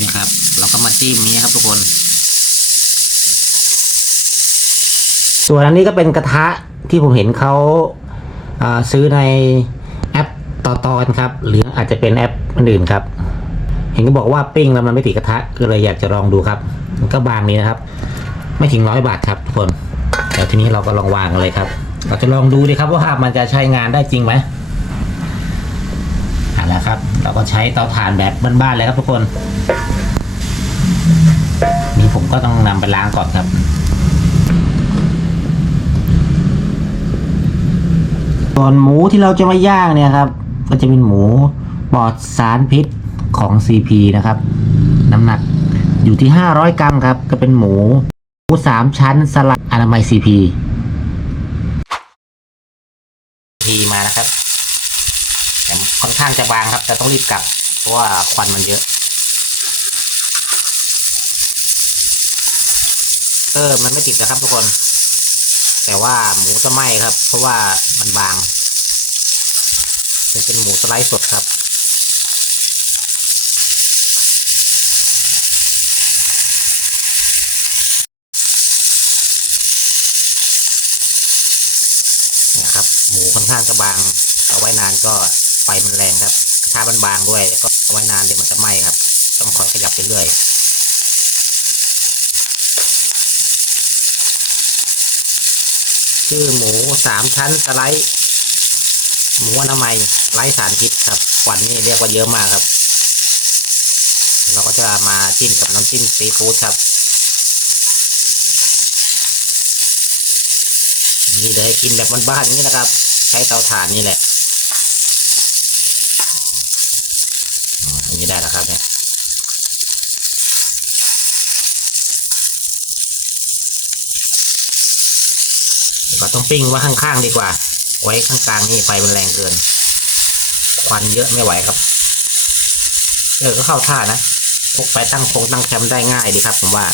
นี่ครับ เราก็มาจิ้มนี้ครับทุกคน ส่วนอันนี้ก็เป็นกระทะที่ผมเห็นเขาาซื้อในแอปต่อตอนครับ หรืออาจจะเป็นแอปอื่นครับ เห็นก็บอกว่าปิ้งแล้วมันไม่ติดกระทะก็เลยอยากจะลองดูครับก็บางนี้นะครับ ไม่ถึงร้อยบาทครับทุกคนเดี๋ยวทีนี้เราก็ลองวางเลยครับ เราจะลองดูดีครับว่ามันจะใช้งานได้จริงไหม เอาละครับ เราก็ใช้เตาถ่านแบบบ้านๆเลยครับทุกคน นี่ผมก็ต้องนำไปล้างก่อนครับส่วนหมูที่เราจะมาย่างเนี่ยครับ ก็จะเป็นหมูปลอดสารพิษของ CP นะครับ น้ำหนักอยู่ที่ 500 กรัมครับ ก็เป็นหมูหมูสามชั้นสลัดอนามัย CP พีมานะครับ ค่อนข้างจะบางครับ แต่ต้องรีบกลับ เพราะว่าควันมันเยอะเออมันไม่ติดนะครับทุกคน แต่ว่าหมูจะไหม้ครับ เพราะว่ามันบางมันเป็นหมูสไลด์สดครับเนี่ยครับ หมูค่อนข้างจะบาง เอาไว้นานก็ ไฟมันแรงครับกระทะมันบางด้วยแล้วก็ไว้นานเดี๋ยวมันจะไหม้ครับ ต้องคอยขยับไปเรื่อยชื่อหมูสามชั้นสไลด์หมูอนามัยไร้สารพิษครับควันนี่เรียกว่าเยอะมากครับ เราก็จะมาจิ้มกับน้ำจิ้มซีฟู้ดครับนี่เลยกินแบบบ้านๆอย่างนี้นะครับ ใช้เตาถ่านนี่แหละอ่าอย่าง นี้ได้แล้วครับเนี่ยก็ต้องปิ้งไว่าข้างๆดีกว่า ไว้ข้างกลางนี่ไฟมันแรงเกิน ควันเยอะไม่ไหวครับ เออก็เข้าท่านะพกไปตั้งคงตั้งแคมป์ได้ง่ายดีครับผมว่า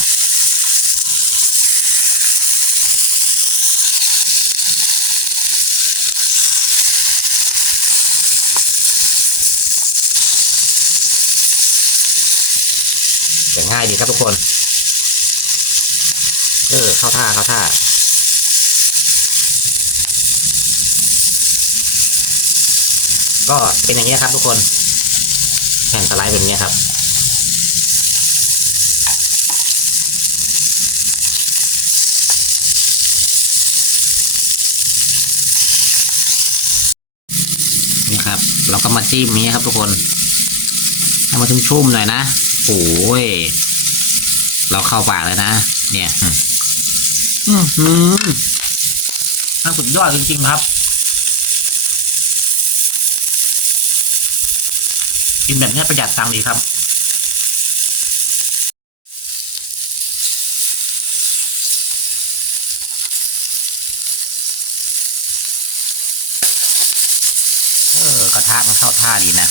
แต่ง่ายดีครับทุกคน เออเข้าท่าเข้าท่าก็เป็นอย่างนี้ครับทุกคนแผ่นสไลด์เป็นอย่างนี้ครับ นี่ครับ เราก็มาจิ้มนี้ครับทุกคน ให้มันชุ่มๆหน่อยนะ โอ้ยเราเข้าปากเลยนะ เนี่ยอืมอืมมันสุดยอดจริงๆครับกินแบบนี้ประหยัดตังค์ดีครับเออกระทะมันเข้าท่าดีนะ